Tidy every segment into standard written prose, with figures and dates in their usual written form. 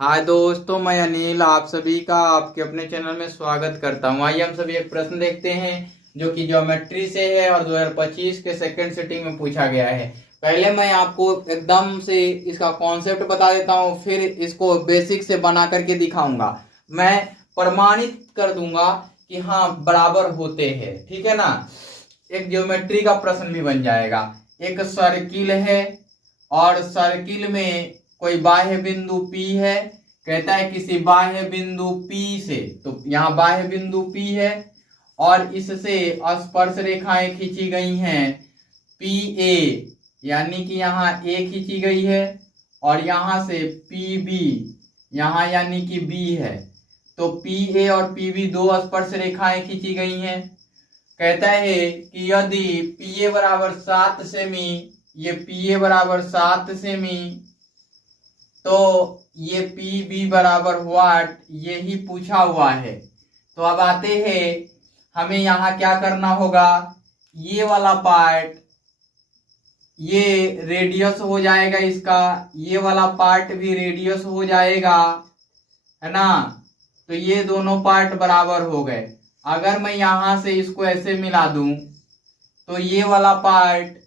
हाय दोस्तों, मैं अनिल आप सभी का आपके अपने चैनल में स्वागत करता हूं। आइए हम सभी एक प्रश्न देखते हैं जो कि ज्योमेट्री से है और 2025 के सेकंड सिटिंग में पूछा गया है। पहले मैं आपको एकदम से इसका कॉन्सेप्ट बता देता हूं, फिर इसको बेसिक से बना करके दिखाऊंगा। मैं प्रमाणित कर दूंगा कि हाँ बराबर होते हैं, ठीक है ना। एक ज्योमेट्री का प्रश्न भी बन जाएगा। एक सर्किल है और सर्किल में कोई बाह्य बिंदु P है। कहता है किसी बाह्य बिंदु P से, तो यहाँ बाह्य बिंदु P है और इससे स्पर्श रेखाएं खींची गई हैं PA, यानी कि यहाँ A खींची गई है और यहाँ से PB यहाँ यानी कि B है। तो PA और PB दो स्पर्श रेखाएं खींची गई हैं। कहता है कि यदि PA बराबर 7 सेमी, ये PA बराबर 7 सेमी, तो ये PB बराबर व्हाट, ये ही पूछा हुआ है। तो अब आते हैं, हमें यहाँ क्या करना होगा, ये वाला पार्ट ये रेडियस हो जाएगा इसका, ये वाला पार्ट भी रेडियस हो जाएगा, है ना। तो ये दोनों पार्ट बराबर हो गए। अगर मैं यहां से इसको ऐसे मिला दूं तो ये वाला पार्ट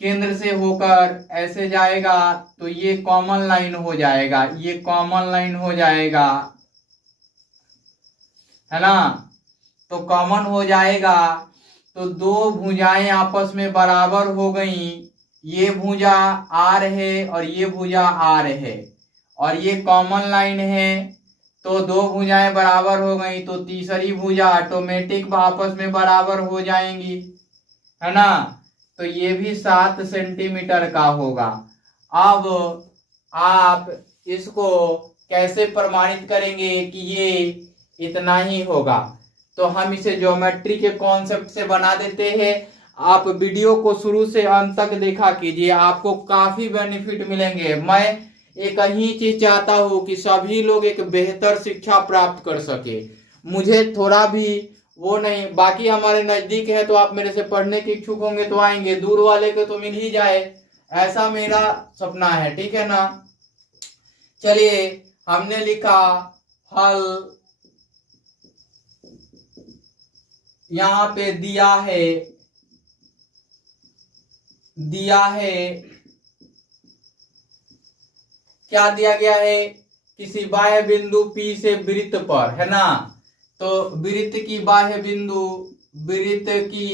केंद्र से होकर ऐसे जाएगा, तो ये कॉमन लाइन हो जाएगा, ये कॉमन लाइन हो जाएगा, है ना। तो कॉमन हो जाएगा तो दो भुजाएं आपस में बराबर हो गई। ये भुजा आर है और ये भुजा आर है और ये कॉमन लाइन है, तो दो भुजाएं बराबर हो गई, तो तीसरी भुजा ऑटोमेटिक आपस में बराबर हो जाएंगी, है ना। तो ये भी 7 सेंटीमीटर का होगा। अब आप इसको कैसे प्रमाणित करेंगे कि ये इतना ही होगा, तो हम इसे ज्योमेट्री के कॉन्सेप्ट से बना देते हैं। आप वीडियो को शुरू से अंत तक देखा कीजिए, आपको काफी बेनिफिट मिलेंगे। मैं एक ही चीज चाहता हूं कि सभी लोग एक बेहतर शिक्षा प्राप्त कर सके। मुझे थोड़ा भी वो नहीं, बाकी हमारे नजदीक है तो आप मेरे से पढ़ने के इच्छुक होंगे तो आएंगे, दूर वाले को तो मिल ही जाए, ऐसा मेरा सपना है, ठीक है ना। चलिए, हमने लिखा हल, यहाँ पे दिया है क्या दिया गया है, किसी बाह्य बिंदु P से वृत्त पर, है ना। तो वृत्त की बाह्य बिंदु, वृत्त की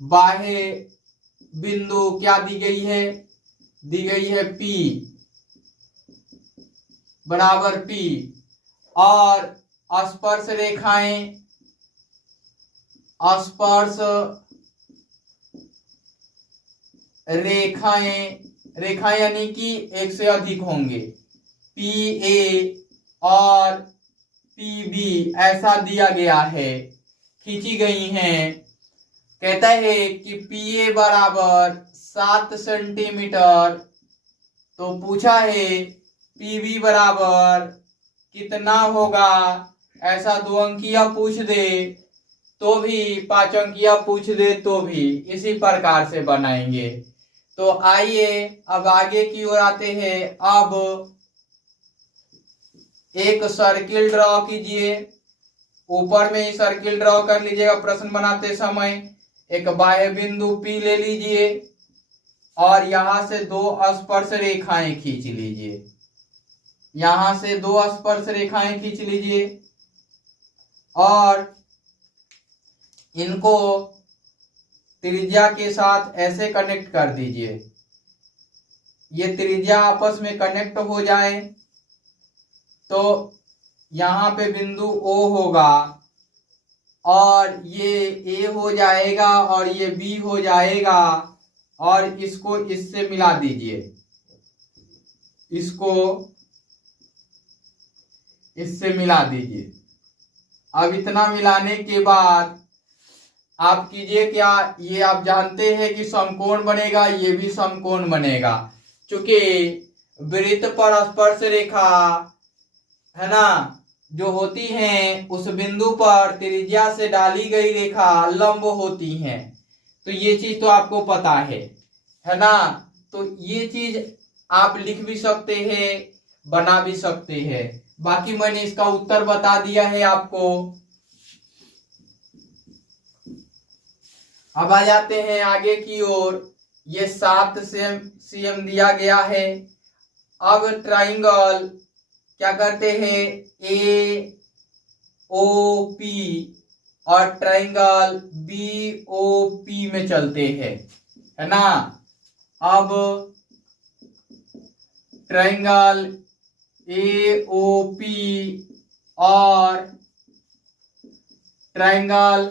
बाह्य बिंदु क्या दी गई है, दी गई है P बराबर P, और स्पर्श रेखाएं, स्पर्श रेखाएं यानी कि एक से अधिक होंगे, PA और PB ऐसा दिया गया है, खींची गई हैं। कहता है कि PA बराबर 7 सेंटीमीटर, तो पूछा है PB बराबर कितना होगा। ऐसा 2 अंकिया पूछ दे तो भी, 5 अंकिया पूछ दे तो भी इसी प्रकार से बनाएंगे। तो आइए अब आगे की ओर आते हैं। अब एक सर्किल ड्रॉ कीजिए, ऊपर में ही सर्किल ड्रॉ कर लीजिएगा प्रश्न बनाते समय। एक बाह्य बिंदु P ले लीजिए और यहां से दो स्पर्श रेखाएं खींच लीजिए, यहां से दो स्पर्श रेखाएं खींच लीजिए और इनको त्रिज्या के साथ ऐसे कनेक्ट कर दीजिए। ये त्रिज्या आपस में कनेक्ट हो जाए तो यहाँ पे बिंदु O होगा और ये A हो जाएगा और ये B हो जाएगा, और इसको इससे मिला दीजिए, इसको इससे मिला दीजिए। अब इतना मिलाने के बाद आप कीजिए क्या, ये आप जानते हैं कि समकोण बनेगा, ये भी समकोण बनेगा, क्योंकि वृत्त पर स्पर्श रेखा, है ना, जो होती हैं उस बिंदु पर त्रिज्या से डाली गई रेखा लंब होती हैं। तो ये चीज तो आपको पता है ना। तो ये चीज आप लिख भी सकते हैं, बना भी सकते हैं। बाकी मैंने इसका उत्तर बता दिया है आपको। अब आ जाते हैं आगे की ओर। ये 7 cm दिया गया है। अब ट्राइंगल क्या करते हैं, ए ओ पी और ट्राइंगल बी ओ पी में चलते हैं, है ना। अब ट्राइंगल ए ओ पी और ट्राइंगल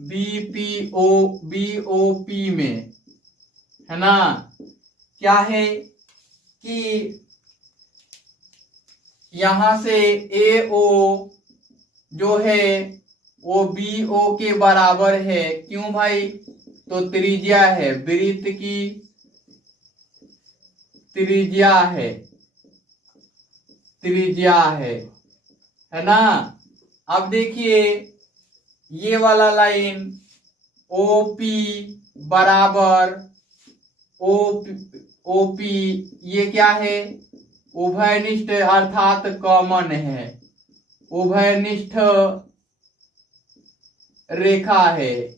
बी ओ पी में, है ना, क्या है कि यहां से ए ओ जो है वो बी ओ के बराबर है। क्यों भाई, तो त्रिज्या है, वृत्त की त्रिज्या है ना। अब देखिए ये वाला लाइन ओ पी बराबर ओ पी, ये क्या है, उभयनिष्ठ अर्थात कॉमन है, उभयनिष्ठ रेखा है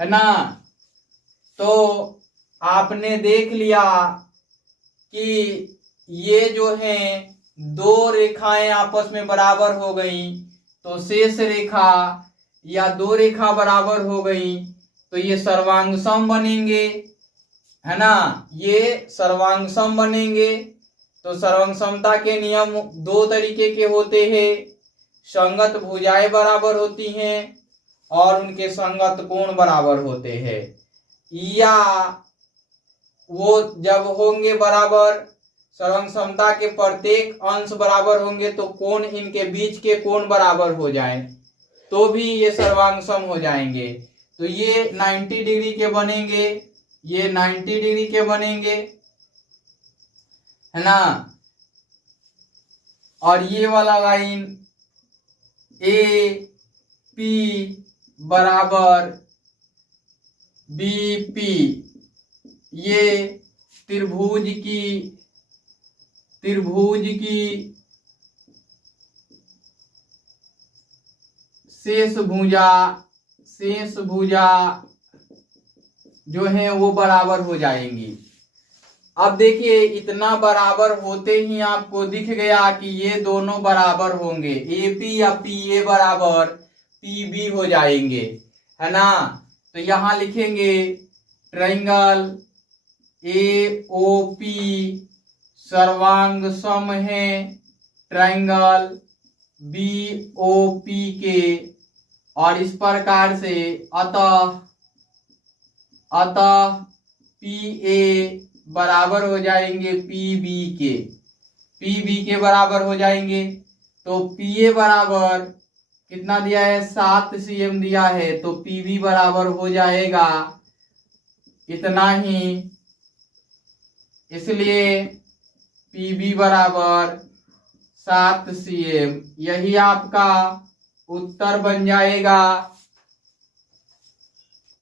ना। तो आपने देख लिया कि ये जो है दो रेखाएं आपस में बराबर हो गई, तो शेष रेखा या दो रेखा बराबर हो गई तो ये सर्वांग सम बनेंगे, है ना। ये सर्वांग सम बनेंगे। तो सर्वांग समता के नियम दो तरीके के होते हैं, संगत भुजाएं बराबर होती हैं और उनके संगत कोण बराबर होते हैं। या वो जब होंगे बराबर, सर्वांग समता के प्रत्येक अंश बराबर होंगे तो कोण इनके बीच के कोण बराबर हो जाए तो भी ये सर्वांग सम हो जाएंगे। तो ये 90 डिग्री के बनेंगे, ये 90 डिग्री के बनेंगे, है ना। और ये वाला लाइन ए पी बराबर बी पी, ये त्रिभुज की शेष भुजा जो है वो बराबर हो जाएंगी। अब देखिए इतना बराबर होते ही आपको दिख गया कि ये दोनों बराबर होंगे, AP या PA बराबर PB हो जाएंगे, है ना। तो यहां लिखेंगे ट्रायंगल AOP सर्वांग सम है ट्रायंगल BOP के, और इस प्रकार से अतः PA बराबर हो जाएंगे PB के बराबर हो जाएंगे। तो PA बराबर कितना दिया है, 7 cm दिया है, तो PB बराबर हो जाएगा इतना ही, इसलिए PB बराबर 7 cm। यही आपका उत्तर बन जाएगा।